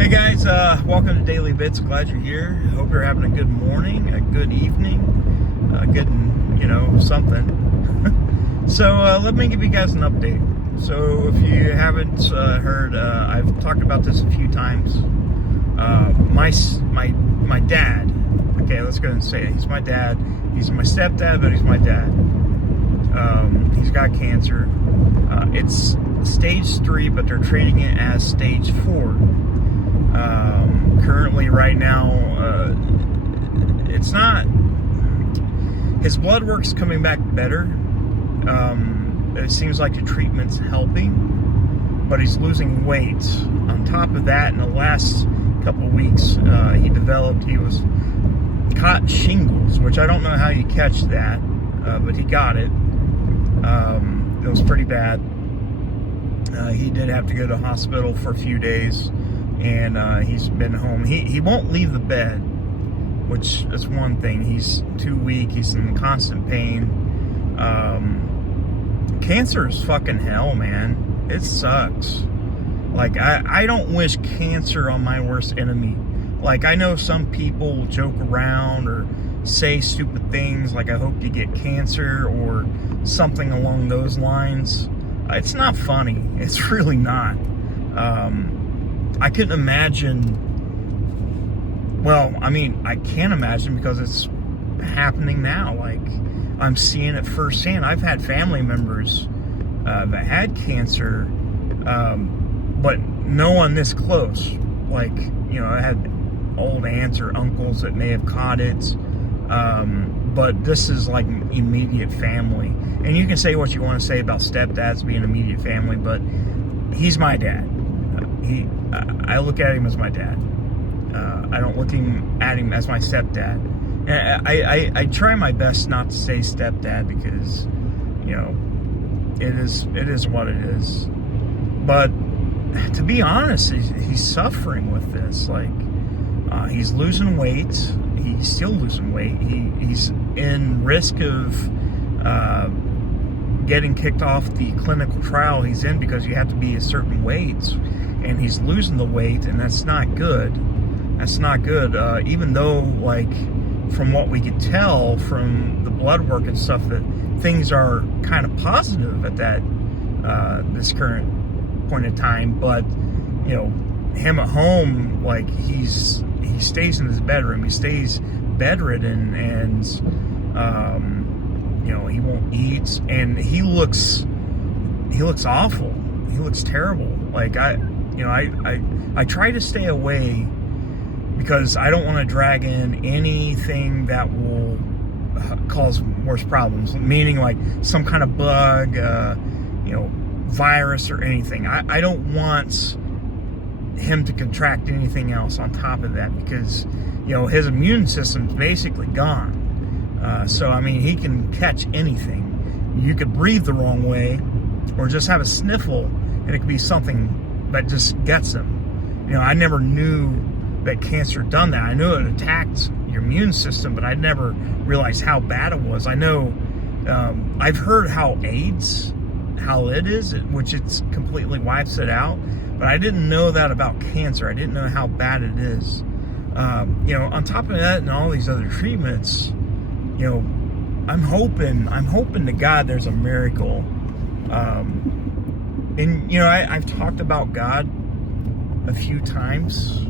Hey guys, welcome to Daily Bits. Glad you're here. Hope you're having a good morning, a good evening, something. So let me give you guys an update. So if you haven't heard, I've talked about this a few times. My dad. Okay, let's go ahead and say it. He's my dad. He's my stepdad, but he's my dad. He's got cancer. It's stage 3, but they're treating it as stage 4. Currently, right now, it's not. His blood work's coming back better. It seems like the treatment's helping, but he's losing weight. On top of that, in the last couple of weeks, he was caught shingles, which I don't know how you catch that, but he got it. It was pretty bad. He did have to go to the hospital for a few days, and he's been home. He won't leave the bed, which is one thing. He's too weak. He's in constant pain. Cancer is fucking hell, man. It sucks. Like, I don't wish cancer on my worst enemy. Like, I know some people joke around or say stupid things like, I hope you get cancer or something along those lines. It's not funny. It's really not. I couldn't imagine. Well, I mean, I can imagine because it's happening now. Like, I'm seeing it firsthand. I've had family members that had cancer, but no one this close. Like, I had old aunts or uncles that may have caught it, but this is like immediate family. And you can say what you want to say about stepdads being immediate family, but he's my dad. I look at him as my dad. I don't look at him as my stepdad. And I try my best not to say stepdad because, it is what it is. But to be honest, he's suffering with this. Like, he's losing weight. He's still losing weight. He's in risk of getting kicked off the clinical trial he's in because you have to be a certain weight. And he's losing the weight, and that's not good. That's not good. Even though, like, from what we could tell from the blood work and stuff, that things are kind of positive at that this current point in time. But him at home, like, he stays in his bedroom. He stays bedridden, and he won't eat, and he looks awful. He looks terrible. Like, I try to stay away because I don't want to drag in anything that will cause worse problems, meaning like some kind of bug, virus or anything. I don't want him to contract anything else on top of that because, his immune system's basically gone. So, I mean, he can catch anything. You could breathe the wrong way or just have a sniffle, and it could be something that just gets him. I never knew that cancer done that. I knew it attacked your immune system, but I never realized how bad it was. I know, I've heard how AIDS, how it is, which it's completely wipes it out, but I didn't know that about cancer. I didn't know how bad it is. On top of that and all these other treatments, I'm hoping to God there's a miracle. And, I've talked about God a few times,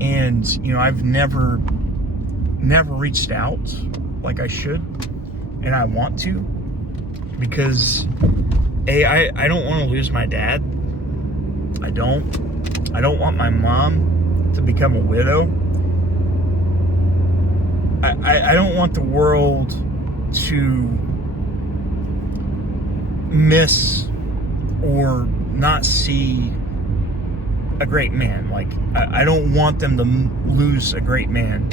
and, I've never reached out like I should, and I want to, because, I don't want to lose my dad. I don't want my mom to become a widow. I don't want the world to miss or not see a great man. Like, I don't want them to lose a great man.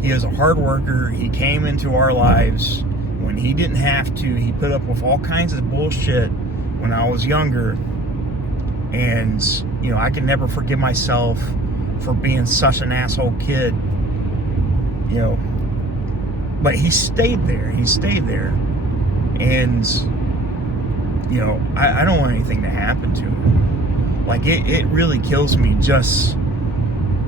He is a hard worker. He came into our lives when he didn't have to. He put up with all kinds of bullshit when I was younger. And, I can never forgive myself for being such an asshole kid. But he stayed there. And, I don't want anything to happen to him. Like, it really kills me just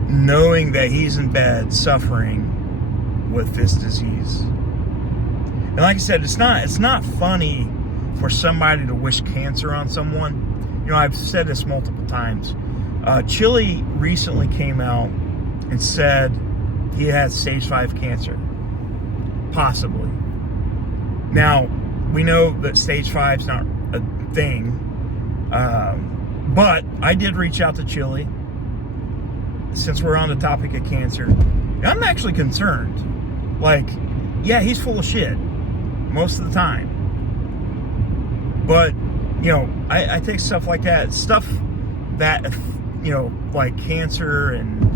knowing that he's in bed suffering with this disease. And like I said, it's not funny for somebody to wish cancer on someone. You know, I've said this multiple times. Chili recently came out and said he had stage 5 cancer. Possibly. Now, we know that stage 5 is not a thing. But I did reach out to Chili, since we're on the topic of cancer. And I'm actually concerned. Like, yeah, he's full of shit most of the time. But, you know, I take stuff like that, stuff that, you know, like cancer and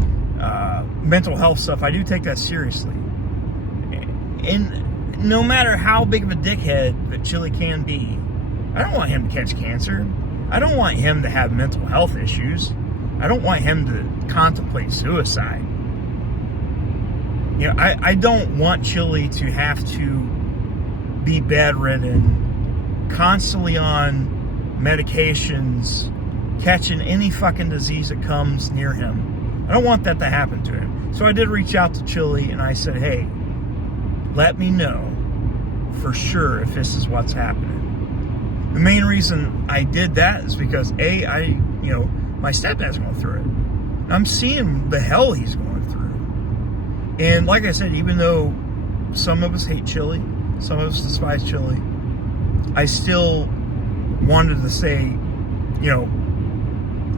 mental health stuff, I do take that seriously. And no matter how big of a dickhead that Chili can be, I don't want him to catch cancer. I don't want him to have mental health issues. I don't want him to contemplate suicide. You know, I don't want Chili to have to be bedridden, constantly on medications, catching any fucking disease that comes near him. I don't want that to happen to him. So I did reach out to Chili and I said, hey, let me know for sure if this is what's happening. The main reason I did that is because my stepdad's going through it. I'm seeing the hell he's going through. And like I said, even though some of us hate Chili, some of us despise Chili, I still wanted to say, you know,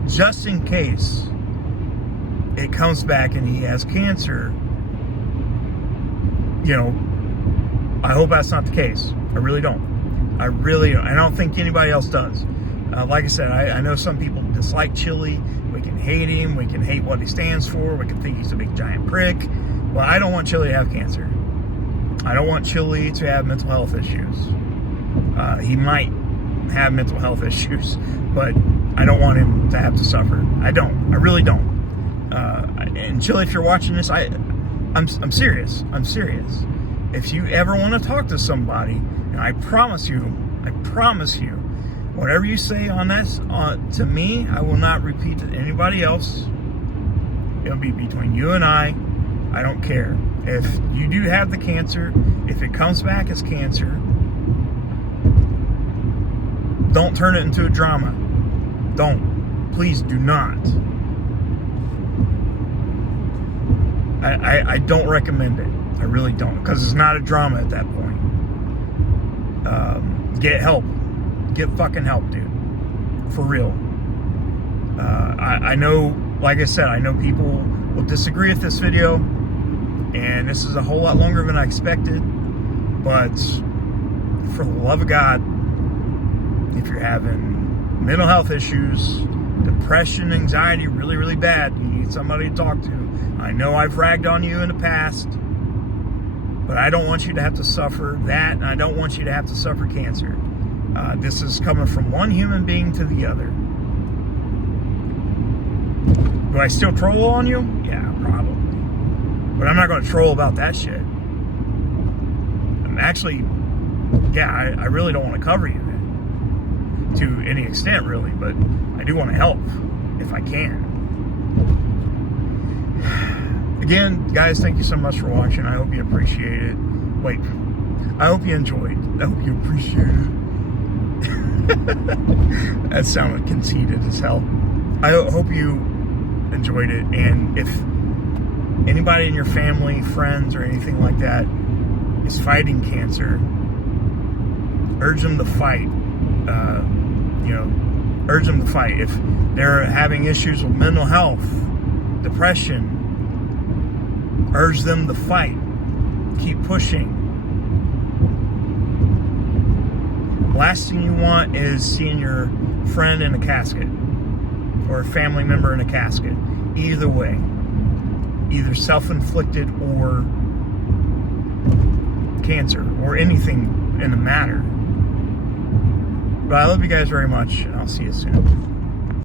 just in case it comes back and he has cancer, you know, I hope that's not the case. I really don't. I really don't. I don't think anybody else does. Like I said, I know some people dislike Chili. We can hate him. We can hate what he stands for. We can think he's a big giant prick. Well, I don't want Chili to have cancer. I don't want Chili to have mental health issues. He might have mental health issues, but I don't want him to have to suffer. I don't. I really don't. And Chili, if you're watching this, I'm serious. I'm serious. If you ever want to talk to somebody, and I promise you, whatever you say on this, to me, I will not repeat to anybody else. It'll be between you and I. I don't care. If you do have the cancer, if it comes back as cancer, don't turn it into a drama. Don't. Please do not. I don't recommend it. I really don't. Because it's not a drama at that point. Get help. Get fucking help, dude. For real. I know, like I said, I know people will disagree with this video. And this is a whole lot longer than I expected. But for the love of God, if you're having mental health issues, depression, anxiety, really, really bad, you need somebody to talk to. I know I've ragged on you in the past, but I don't want you to have to suffer that, and I don't want you to have to suffer cancer. This is coming from one human being to the other. Do I still troll on you? Yeah, probably. But I'm not going to troll about that shit. I'm actually, yeah, I really don't want to cover you then, to any extent, really, but I do want to help if I can. Again, guys, thank you so much for watching. I hope you appreciate it. Wait, I hope you enjoyed. I hope you appreciate it. That sounded conceited as hell. I hope you enjoyed it. And if anybody in your family, friends, or anything like that is fighting cancer, urge them to fight. Urge them to fight. If they're having issues with mental health, depression, urge them to fight. Keep pushing. Last thing you want is seeing your friend in a casket or a family member in a casket. Either way. Either self-inflicted or cancer or anything in the matter. But I love you guys very much, and I'll see you soon.